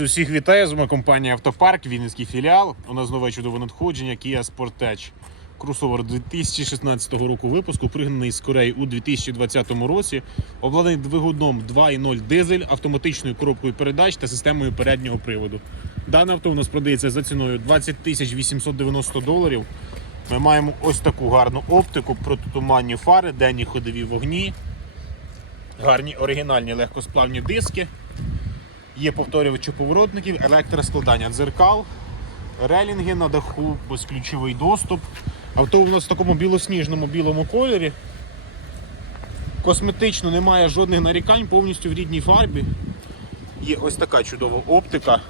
Усіх вітаю, з вами компанія Автопарк, Вінницький філіал. У нас нове чудове надходження Kia Sportage. Кросовер 2016 року випуску, пригнаний з Кореї у 2020 році, обладнаний двигуном 2.0 дизель, автоматичною коробкою передач та системою переднього приводу. Дане авто у нас продається за ціною 20 890 доларів. Ми маємо ось таку гарну оптику, протитуманні фари, денні ходові вогні, гарні оригінальні легкосплавні диски. Є повторювачі поворотників, електроскладання дзеркал, релінги на даху, безключовий доступ. Авто у нас в такому білосніжному білому кольорі. Косметично немає жодних нарікань, повністю в рідній фарбі. Є ось така чудова оптика,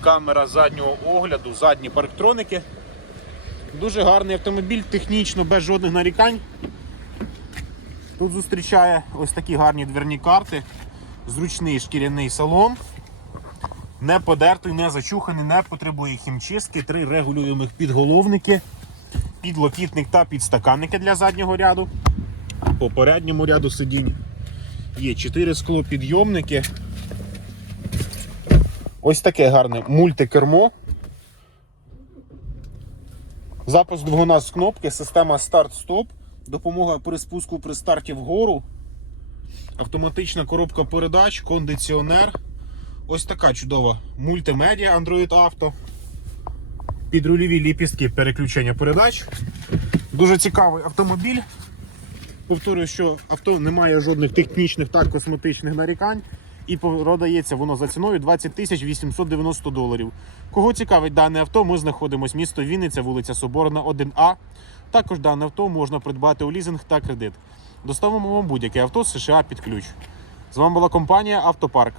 камера заднього огляду, задні парктроники. Дуже гарний автомобіль, технічно, без жодних нарікань. Тут зустрічає ось такі гарні дверні карти зручний шкіряний салон. Не подертий, не зачуханий, не потребує хімчистки. Три регулюємих підголовники, підлокітник та підстаканники для заднього ряду. По передньому ряду сидінь є чотири склопідйомники. Ось таке гарне мультикермо. Запуск двигуна з кнопки, система старт-стоп, допомога при спуску при старті вгору автоматична коробка передач, кондиціонер. Ось така чудова мультимедіа Android Auto. Підрульові ліпістки переключення передач. Дуже цікавий автомобіль. Повторюю, що авто не має жодних технічних та косметичних нарікань. І продається воно за ціною 20 тисяч 890 доларів. Кого цікавить дане авто, ми знаходимося місто Вінниця, вулиця Соборна, 1А. Також дане авто можна придбати у лізинг та кредит. Доставимо вам будь-яке авто з США під ключ. З вами була компанія Автопарк.